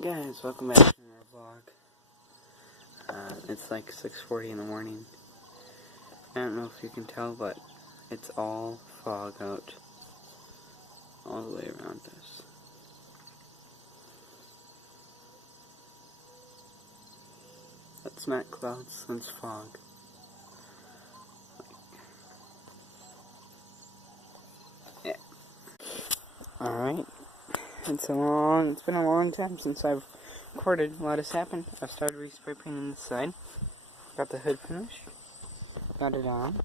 Hey guys, welcome back to our vlog. It's like 6:40 in the morning. I don't know if you can tell, but it's all fog out all the way around us. That's not clouds, that's fog. Yeah. Alright. It's been a long time since I've recorded. A lot has happened. I've started re-spray painting this side. Got the hood finished. Got it on.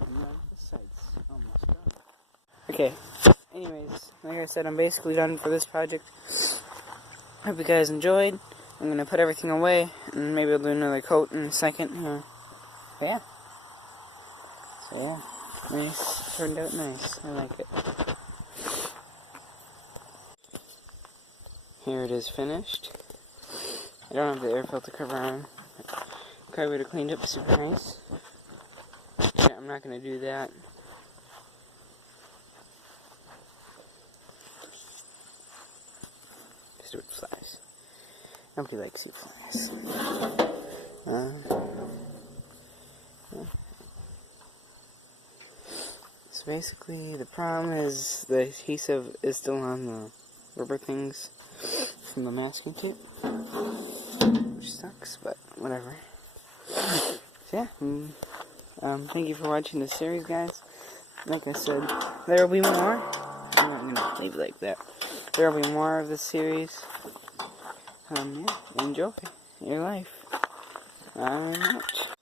And now the side's almost done. Okay. Anyways, like I said, I'm basically done for this project. Hope you guys enjoyed. I'm gonna put everything away and maybe I'll do another coat in a second here. But yeah. So yeah. Nice. Turned out nice. I like it. Here it is finished. I don't have the air filter cover on. Probably would have cleaned up super nice. Yeah, I'm not going to do that. Stupid flies. Nobody likes the flies. Yeah. So basically, the problem is the adhesive is still on the rubber things from the masking tape, which sucks, but whatever. So yeah, thank you for watching this series, guys. Like I said, there will be more. I'm not gonna leave it like that. There will be more of this series. Yeah, enjoy your life. Very much.